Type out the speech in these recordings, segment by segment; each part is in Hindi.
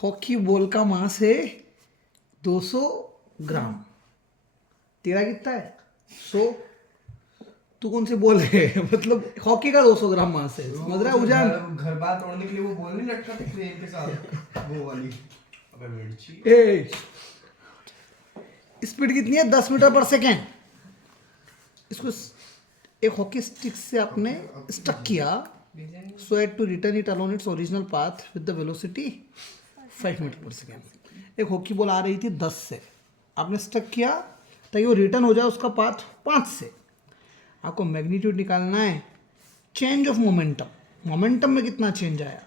हॉकी बॉल का मास है 200 ग्राम। तेरा कितना है? 100। तू कौन से बॉल है? मतलब हॉकी का 200 ग्राम मास है, समझ रहा है उजान? घर बार तोड़ने के लिए वो बॉल नहीं लटकाते क्रेन के साथ, वो वाली। अबे मिर्ची। ए, स्पीड कितनी है? 10 मीटर पर सेकेंड। इसको एक हॉकी स्टिक से आपने स्टक किया, so at to return it along its original path with the velocity 5 metre per second. एक हॉकी बॉल आ रही थी 10 से, आपने स्टक किया ताकि वो रिटर्न हो जाए उसका पाथ 5 से। आपको मैग्नीट्यूड निकालना है चेंज ऑफ मोमेंटम। मोमेंटम में कितना चेंज आया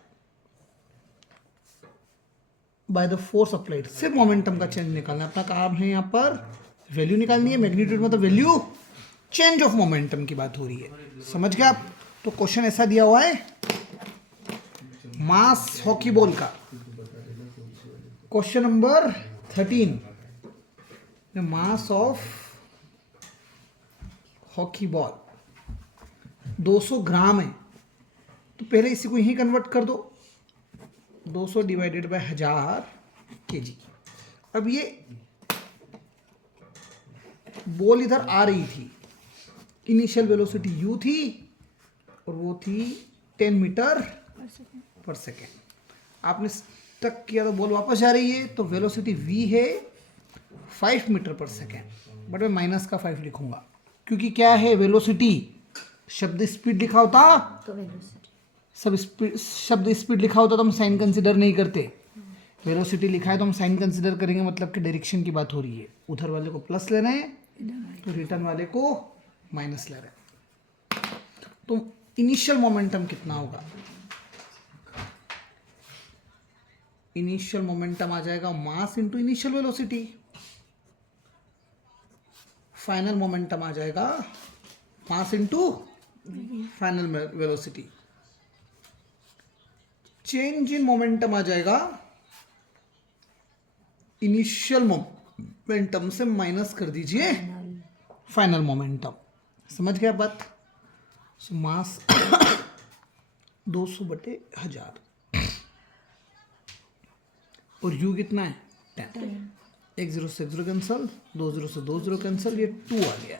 बाय द फोर्स अप्लाइड, सिर्फ मोमेंटम का चेंज निकालना है। अपना काम है यहाँ पर वैल्यू निकालनी है। मैग्नीट्यूड मतलब वैल्यू चेंज ऑफ मोमेंटम की बात हो रही है, समझ गए आप? तो क्वेश्चन ऐसा दिया हुआ है मास हॉकी बॉल का। Question number 13, mass of hockey ball 200 ग्राम है, तो पहले इसी को यहीं कन्वर्ट कर दो। 200 डिवाइडेड बाय 1000 kg। अब ये बॉल इधर आ रही थी, इनिशियल वेलोसिटी u थी और वो थी 10 मीटर पर सेकेंड। आपने स्टक किया तो बॉल वापस जा रही है, तो वेलोसिटी v है 5 मीटर पर सेकेंड। बट मैं माइनस का 5 लिखूंगा क्योंकि क्या है वेलोसिटी, शब्द स्पीड लिखा होता, सब स्पीड शब्द स्पीड लिखा होता तो हम साइन कंसिडर नहीं करते। वेलोसिटी लिखा है तो हम साइन कंसिडर करेंगे, मतलब कि डायरेक्शन की बात हो रही है। उधर वाले को प्लस ले रहे हैं तो रिटर्न वाले को माइनस ले रहे हैं। तो इनिशियल मोमेंटम कितना होगा? इनिशियल मोमेंटम आ जाएगा mass into initial velocity. Final momentum आ जाएगा mass into final velocity. Change in momentum आ जाएगा इनिशियल मोमेंटम से माइनस कर दीजिए फाइनल मोमेंटम। समझ गया बात? सो मास 200/1000 और u कितना है? 10। 1 0 से 0 कैंसल, 2 0 से 2 0 कैंसल, ये 2 आ गया।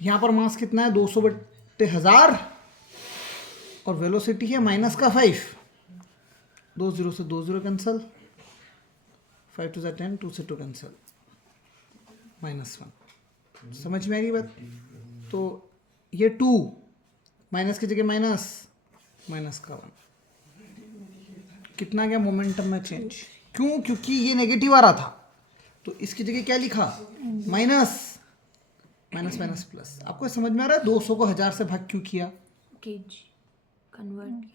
यहाँ पर मास कितना है? 200/1000 और वेलोसिटी है माइनस का 5। 2 0 से 2 0 कैंसल, 5 2 10, 2 से 2 कैंसल, -1। समझ में आ गई बात? तो ये 2 माइनस की जगह माइनस, माइनस का 1। कितना गया मोमेंटम में चेंज? क्यों? क्योंकि ये नेगेटिव आ रहा था, तो इसकी जगह क्या लिखा? Minus, minus minus plus. आपको समझ में आ रहा है 200 को 1000 से भाग क्यों किया? केजी कन्वर्ट,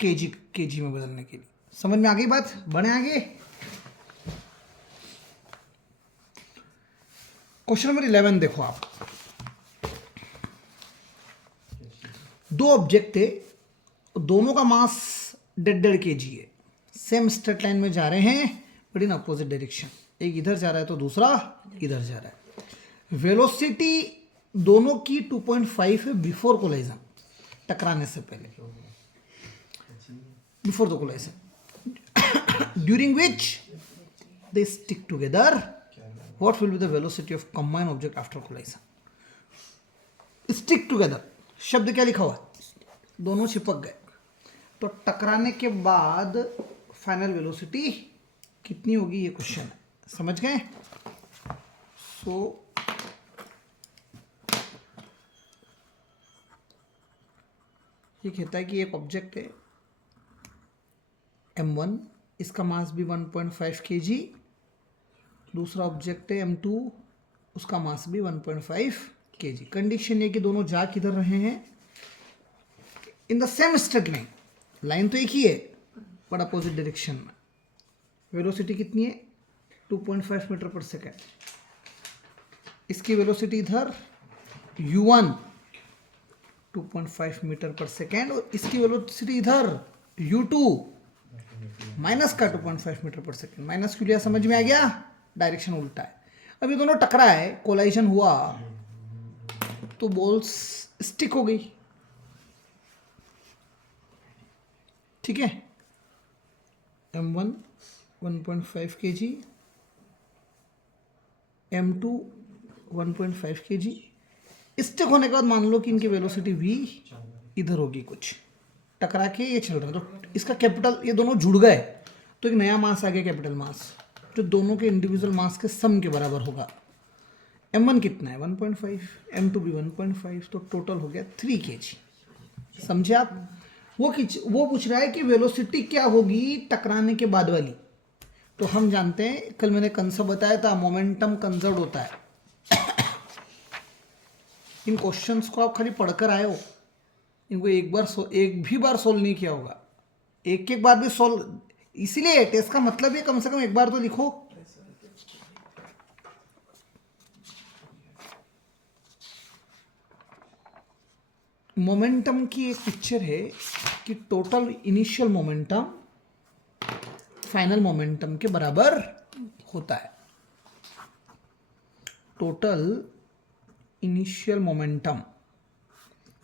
केजी में बदलने के लिए। समझ में आ गई बात? बढ़े आगे। क्वेश्चन नंबर 11 देखो आप। दो ऑब्जेक्ट थे, दोनों का मास 1.5 kg है, सेम स्ट्रेट लाइन में जा रहे हैं बट इन अपोजिट डायरेक्शन। एक इधर जा रहा है तो दूसरा इधर जा रहा है। वेलोसिटी दोनों की 2.5 है बिफोर कोलाइजन, टकराने से पहले, before the collision, during which they stick together. What will be the velocity of combined object after collision? Stick together शब्द क्या लिखा हुआ है? दोनों चिपक गए, तो टकराने के बाद फाइनल वेलोसिटी कितनी होगी, ये क्वेश्चन है। समझ गए? सो ये कहता है कि एक ऑब्जेक्ट है m1, इसका मास भी 1.5 kg। दूसरा ऑब्जेक्ट है m2, उसका मास भी 1.5 kg। कंडीशन ये कि दोनों जा किधर रहे हैं? In the same straight line. Line तो एक ही है बट अपोजिट डायरेक्शन में। वेलोसिटी कितनी है? 2.5 मीटर पर सेकेंड। इसकी वेलोसिटी इधर u1 2.5 मीटर पर सेकेंड, और इसकी वेलोसिटी इधर u2 माइनस का 2.5 मीटर पर सेकेंड। माइनस क्यों लिया? समझ में आ गया? डायरेक्शन उल्टा है। अब ये दोनों टकरा है, कोलाइजन हुआ तो बॉल्स स्टिक हो गई। ठीक है, m1 1.5 kg, m2 1.5 kg। Stick होने के बाद मान लो कि इनकी वेलोसिटी v इधर होगी, कुछ टकरा के ये चल रहा है, तो इसका कैपिटल, ये दोनों जुड़ गए तो एक नया मास आ गया कैपिटल मास, जो दोनों के इंडिविजुअल मास के सम के बराबर होगा। m1 कितना है 1.5, m2 भी 1.5, तो टोटल हो गया 3 kg। समझे आप? वो पूछ रहा है कि वेलोसिटी क्या होगी टकराने के बाद वाली। तो हम जानते हैं, कल मैंने कंसेप्ट बताया था, मोमेंटम कंजर्व होता है। इन क्वेश्चंस को आप खाली पढ़कर आए हो, इनको एक भी बार सोल्व नहीं किया होगा, एक बार भी सोल्व, इसीलिए टेस्ट का मतलब है कम से कम एक बार तो लिखो। मोमेंटम की एक पिक्चर है कि total initial momentum final momentum के बराबर होता है। Total initial momentum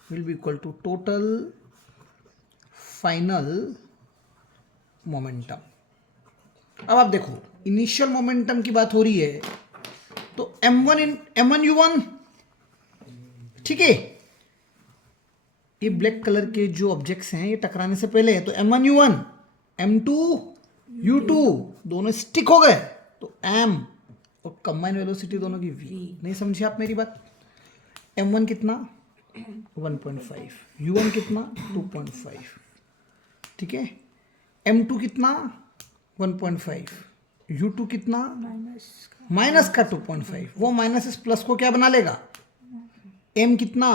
will be equal to total final momentum. अब आप देखो, इनिशियल मोमेंटम की बात हो रही है तो m1 u1, ठीक है। ये ब्लैक कलर के जो ऑब्जेक्ट्स हैं ये टकराने से पहले है, तो m1 u1, m2 u2 दोनों स्टिक हो गए तो m, और कंबाइन वेलोसिटी दोनों की v। नहीं समझे आप मेरी बात? m1 कितना 1.5, u1 कितना 2.5, ठीक है। m2 कितना 1.5, u2 कितना माइनस का 2.5, वो माइनस इस प्लस को क्या बना लेगा, m कितना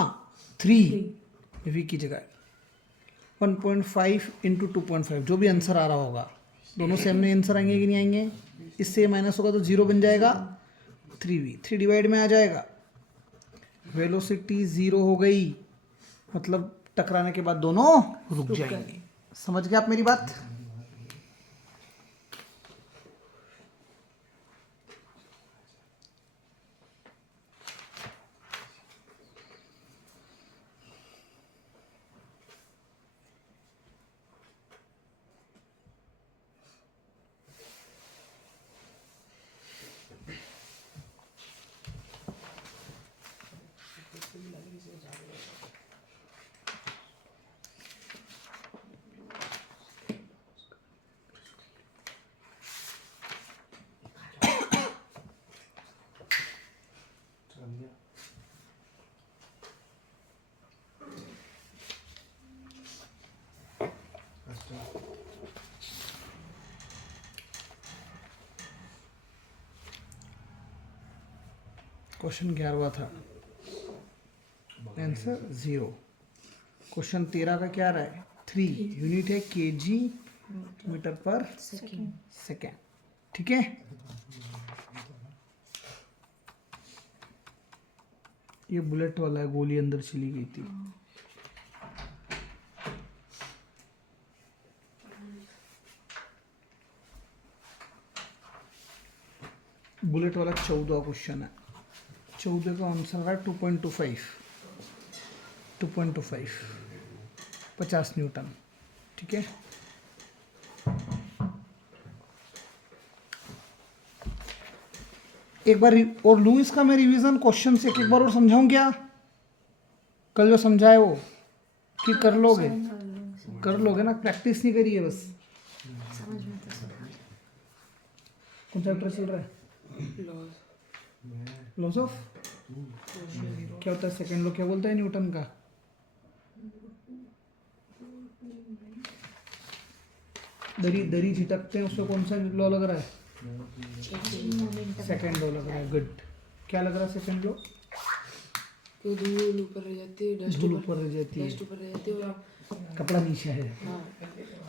3, v की जगह 1.5 इंटू 2.5, जो भी आंसर आ रहा होगा, दोनों सेम में आंसर आएंगे कि नहीं आएंगे? इससे माइनस होगा तो 0 बन जाएगा, 3v 3 डिवाइड में आ जाएगा, वेलोसिटी 0 हो गई, मतलब टकराने के बाद दोनों रुक जाएंगे। समझ गए आप मेरी बात? क्वेश्चन 11वां था, आंसर 0। क्वेश्चन 13 का क्या रहा है 3, यूनिट है kg मीटर पर सेकेंड, ठीक है। ये बुलेट वाला है, गोली अंदर चली गई थी। बुलेट वाला 14वां क्वेश्चन है, 14 का आंसर है 2.25, 50 न्यूटन, ठीक है। एक बार और लुईस का मैं रिवीजन क्वेश्चन से एक बार और समझाऊं क्या? कल जो समझाए वो कि कर लोगे ना, प्रैक्टिस नहीं करी है बस। समझ में तो सब कौन सा चैप्टर चल रहा है? लॉस ऑफ, क्या होता है सेकंड लॉ, क्या बोलता है न्यूटन का? दरी झिटकते हैं उसको कौन सा लॉ लग रहा है? सेकंड लॉ लग रहा है। गुड, क्या लग रहा है सेकंड लॉ? तो धूल ऊपर रह जाती है, धूल ऊपर रह जाती है, डस्ट ऊपर रह जाती है, कपड़ा नीचे है, हाँ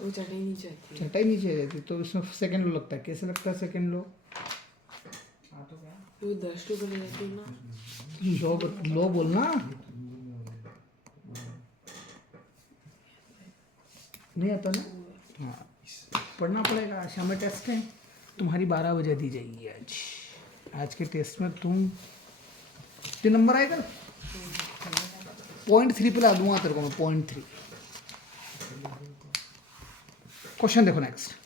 तो चटाई नीचे आती है, चटाई नीचे आ जाती है, तो इसमें सेकंड लॉ लगता है। कैसे लगता है सेकंड लॉ? तो डस्ट ऊपर रह जाती है ना, लॉ बोलना नहीं आता ना? हाँ, पढ़ना पड़ेगा। शाम में टेस्ट है तुम्हारी, 12 बजे दी जाएगी आज के टेस्ट में। तुम कितने नंबर आएगा? 0.3 पे ला दूंगा तेरे को मैं, 0.3। क्वेश्चन देखो नेक्स्ट।